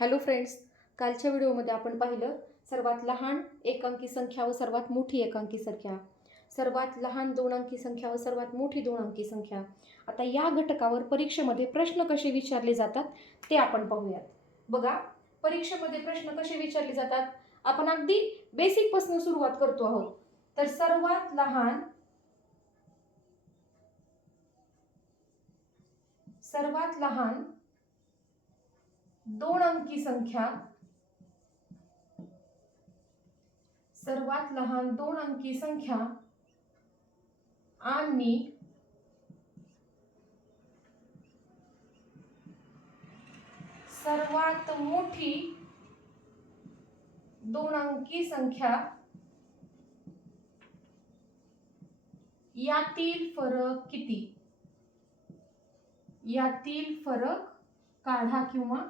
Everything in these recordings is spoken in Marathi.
हॅलो फ्रेंड्स, कालच्या व्हिडिओमध्ये आपण पाहिलं सर्वात लहान एक अंकी संख्या व सर्वात मोठी एक अंकी संख्या, सर्वात लहान दोन अंकी संख्या व सर्वात मोठी दोन अंकी संख्या. आता या घटकावर परीक्षेमध्ये प्रश्न कसे विचारले जातात ते आपण पाहूयात. बघा, परीक्षेमध्ये प्रश्न कसे विचारले जातात आपण अगदी बेसिक पासून सुरुवात करतो आहोत. तर सर्वात लहान दोन अंकी संख्या, सर्वात लहान दोन अंकी संख्या आणि सर्वात मोठी दोन अंकी संख्या यातील फरक किती? यातील फरक काढा किंवा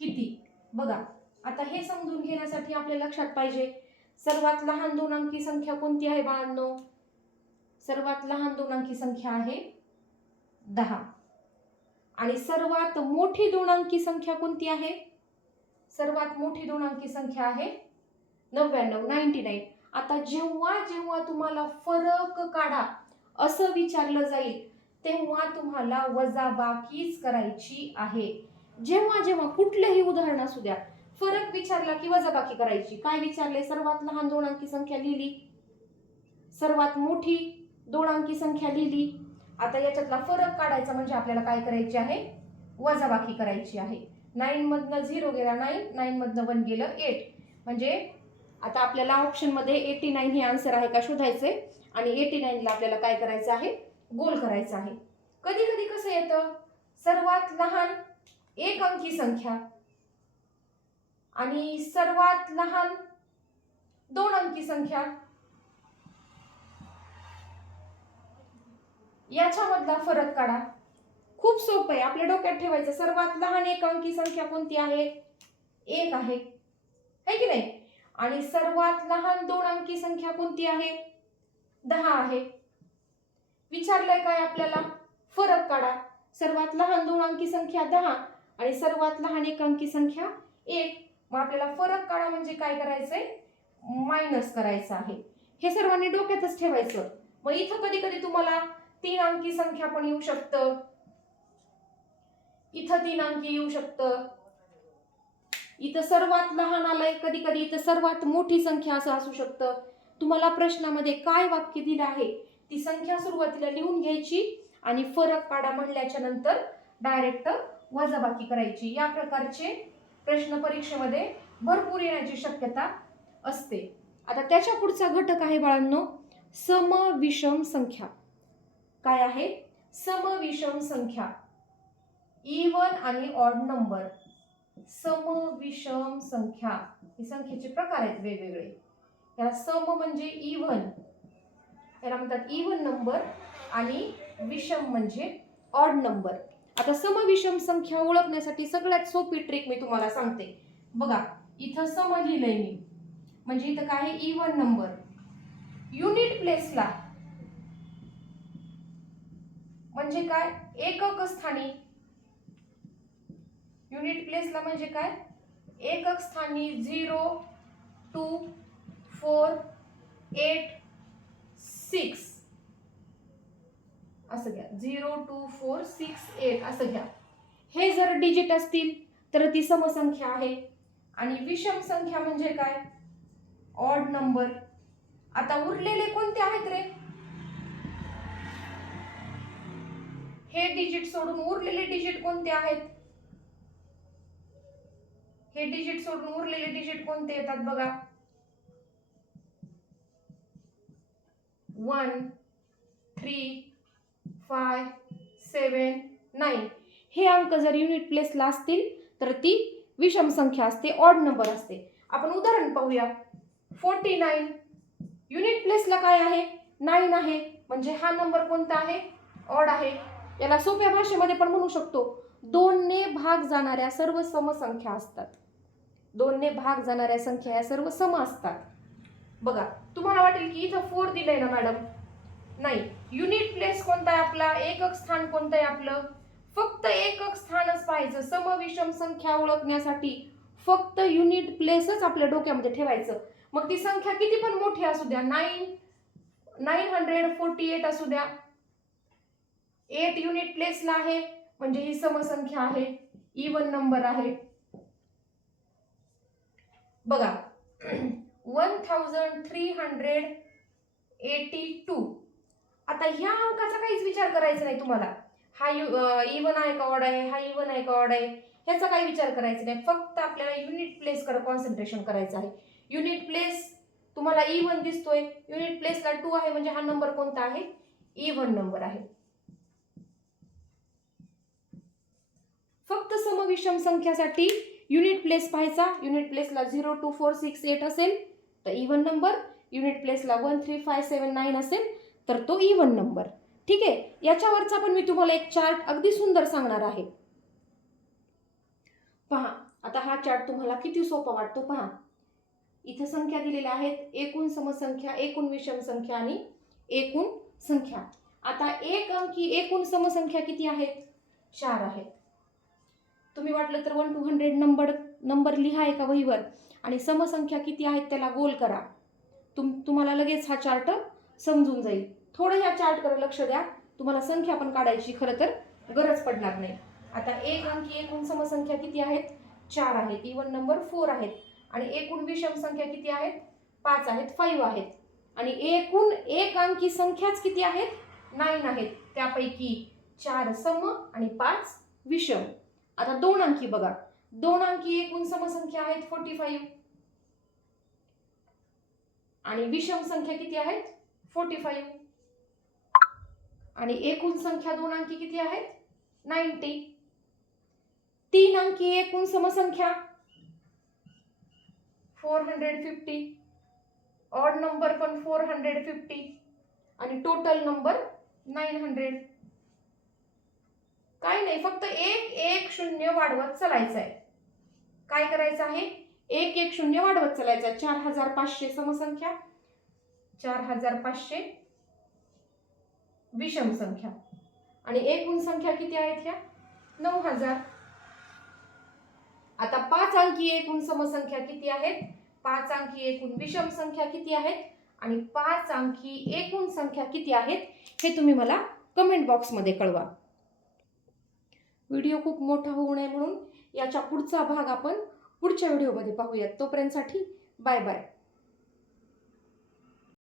किती. बघा, आता हे समजून घेण्यासाठी आपल्या लक्षात पाहिजे सर्वात लहान दोन अंकी संख्या कोणती आहे बाळांनो? सर्वात लहान दोन अंकी संख्या आहे 10 आणि सर्वात मोठी दोन अंकी संख्या कोणती आहे? सर्वात मोठी दोन अंकी संख्या आहे 99. आता जेव्हा जेव्हा तुम्हाला फरक काढा असं विचारलं जाईल तेव्हा तुम्हाला वजाबाकीच करायची आहे. जेव्हा जेव्हा कुठलंही उदाहरण असू द्या, फरक विचारला की वजाबाकी करायची. काय विचारले? सर्वात लहान दोन अंकी संख्या लिहिली, सर्वात मोठी दोन अंकी संख्या लिहिली. आता याच्यातला फरक काढायचा म्हणजे आपल्याला काय करायचे आहे? वजाबाकी करायची आहे. 9 मधनं 0 गेला 9, 9 मधनं 1 गेलं 8. म्हणजे आता आपल्याला ऑप्शन मध्ये 89 हे आन्सर आहे का शोधायचे आणि 89 ला आपल्याला काय करायचं आहे? गोल करायचं आहे. कधी कधी कसं येतं, सर्वात लहान एक अंकी संख्या आणि सर्वात लहान दोन अंकी संख्या याच्यामधला फरक काढा. खूप सोपं आहे, आपल्या डोक्यात ठेवायचं. सर्वात लहान एक अंकी संख्या कोणती आहे? 1 आहे, है की नाही? आणि सर्वात लहान दोन अंकी संख्या कोणती आहे? 10 आहे. विचारलंय काय आपल्याला? फरक काढा. सर्वात लहान दोन अंकी संख्या 10 आणि सर्वात लहान एक अंकी संख्या 1. मग आपल्याला फरक काढा म्हणजे काय करायचंय? मायनस करायचं आहे. हे सर्वांनी डोक्यातच ठेवायचं. मग इथं कधी कधी तुम्हाला 3 अंकी संख्या पण येऊ शकतं, इथं 3 अंकी येऊ शकतं, इथं सर्वात लहान आलंय, कधी कधी इथं सर्वात मोठी संख्या असं असू शकतं. तुम्हाला प्रश्नामध्ये काय वाक्य दिलं आहे ती संख्या सुरुवातीला लिहून घ्यायची आणि फरक काढा म्हणल्याच्या नंतर डायरेक्ट वजाबाकी करायची. या प्रकारचे प्रश्न परीक्षेमध्ये भरपूर येण्याची शक्यता असते. आता त्याच्या पुढचा घटक आहे बाळांनो समविषम संख्या. काय आहे? समविषम संख्या, इवन आणि ऑड नंबर. समविषम संख्या ही संख्येचे प्रकार आहेत वेगवेगळे. याला सम म्हणजे इवन, याला म्हणतात इवन नंबर, आणि विषम म्हणजे ऑड नंबर. आता समविषम संख्या ओळखण्यासाठी सगळ्यात सोपी ट्रिक मी तुम्हाला सांगते. बघा, इथं सम लिहिलंय मी म्हणजे इथं काय आहे? Even number. युनिट प्लेसला म्हणजे काय? एकक स्थानी. युनिट प्लेसला म्हणजे काय? एकक स्थानी 0, 2, 4, 8, 6 असं घ्या. 0, 2, 4, 6, 8 असं घ्या. हे जर डिजिट असतील तर ती समसंख्या आहे. आणि विषम संख्या म्हणजे काय? Odd number. आता उरलेले कोणते आहेत रे? हे डिजिट सोडून उरलेले डिजिट कोणते आहेत? हे डिजिट सोडून उरलेले डिजिट कोणते येतात बघा? 1, 3, 5, 7, 9. हे अंक जर युनिट प्लेसला असतील तर ती विषम संख्या असते, ऑड नंबर असते. आपण उदाहरण पाहूया. 49 युनिट प्लेसला काय आहे? 9 आहे, म्हणजे हा नंबर कोणता आहे? ऑड आहे. याला सोप्या भाषेमध्ये पण म्हणू शकतो, 2 ने भाग जाणाऱ्या सर्व समसंख्या असतात. 2 ने भाग जाणाऱ्या संख्या या सर्व सम असतात. बघा, तुम्हाला वाटेल की इथं 4 दिलंय ना मॅडम. नाही, युनिट प्लेस कोणता आहे आपला? एकक स्थान कोणतं आहे आपलं? फक्त एकक स्थानच पाहिजे. पाहायचं, सम विषम संख्या ओळखण्यासाठी फक्त युनिट प्लेसच आपल्या डोक्यामध्ये ठेवायचं. मग ती संख्या किती पण मोठी असू द्या, 948 असू द्या, 8 युनिट प्लेसला आहे म्हणजे ही समसंख्या आहे, इवन नंबर आहे. बघा 1382. आता ह्या अंकाचा काहीच विचार करायचा नाही तुम्हाला. हा इवन आहे का ऑड आहे, हा इवन आहे का ऑड आहे, ह्याचा काही विचार करायचा नाही. फक्त आपल्याला युनिट प्लेस कडे कॉन्सन्ट्रेशन करायचं आहे. युनिट प्लेस तुम्हाला इवन दिसतोय, युनिट प्लेसला 2 आहे म्हणजे हा नंबर कोणता आहे, इवन नंबर आहे. फक्त समविषम संख्यासाठी युनिट प्लेस पाहायचा. युनिट प्लेसला 0 2 4 6 8 असेल तर इवन नंबर, युनिट प्लेसला 1 3 5 7 9 असेल तर तो इवन नंबर. ठीक आहे, याच्यावरचा पण मी तुम्हाला एक चार्ट अगदी सुंदर सांगणार आहे. पहा आता हा चार्ट तुम्हाला किती सोपा वाटतो. पहा इथे संख्या दिलेल्या आहेत, एकूण समसंख्या, एकूण विषम संख्या आणि एकूण संख्या. आता एक अंकी एकूण समसंख्या किती आहेत, 4 आहेत. तुम्ही वाटलं तर 1 to 100 नंबर लिहा एका वहीवर आणि समसंख्या किती आहेत त्याला गोल करा. तुम्हाला लगेच हा चार्ट समजून जाईल. थोडं ह्या चार्टकडे लक्ष द्या, तुम्हाला संख्या पण काढायची खरं तर गरज पडणार नाही. आता एक अंकी एकूण समसंख्या किती आहेत, 4 आहेत, इवन नंबर 4 आहेत. आणि एकूण विषम संख्या किती आहेत, 5 आहेत, 5 आहेत. आणि एकूण एक अंकी संख्याच किती आहेत, 9 आहेत. त्यापैकी 4 सम आणि 5 विषम. आता 2 अंकी बघा, 2 अंकी एकूण समसंख्या आहेत 45 आणि विषम संख्या किती आहेत 45. आणि एकूण संख्या 2 अंकी किती आहेत 90. 3 अंकी एकूण समसंख्या 450, ऑड नंबर पण 450 आणि टोटल नंबर 900. काय नाही, फक्त 1 1 0 वाढवत चालायचं आहे. काय करायचं आहे, 1 1 0 वाढवत चालायचं आहे. 4500 समसंख्या, 4500 विषम संख्या आणि एकूण संख्या किती आहेत ह्या 9000. आता 5 अंकी एकूण समसंख्या किती आहेत, 5 अंकी एकूण विषम संख्या किती आहेत आणि 5 अंकी एकूण संख्या किती आहेत हे तुम्ही मला कमेंट बॉक्समध्ये कळवा. व्हिडिओ खूप मोठा होऊ नये म्हणून याच्या पुढचा भाग आपण पुढच्या व्हिडिओमध्ये पाहूयात. तोपर्यंतसाठी बाय बाय.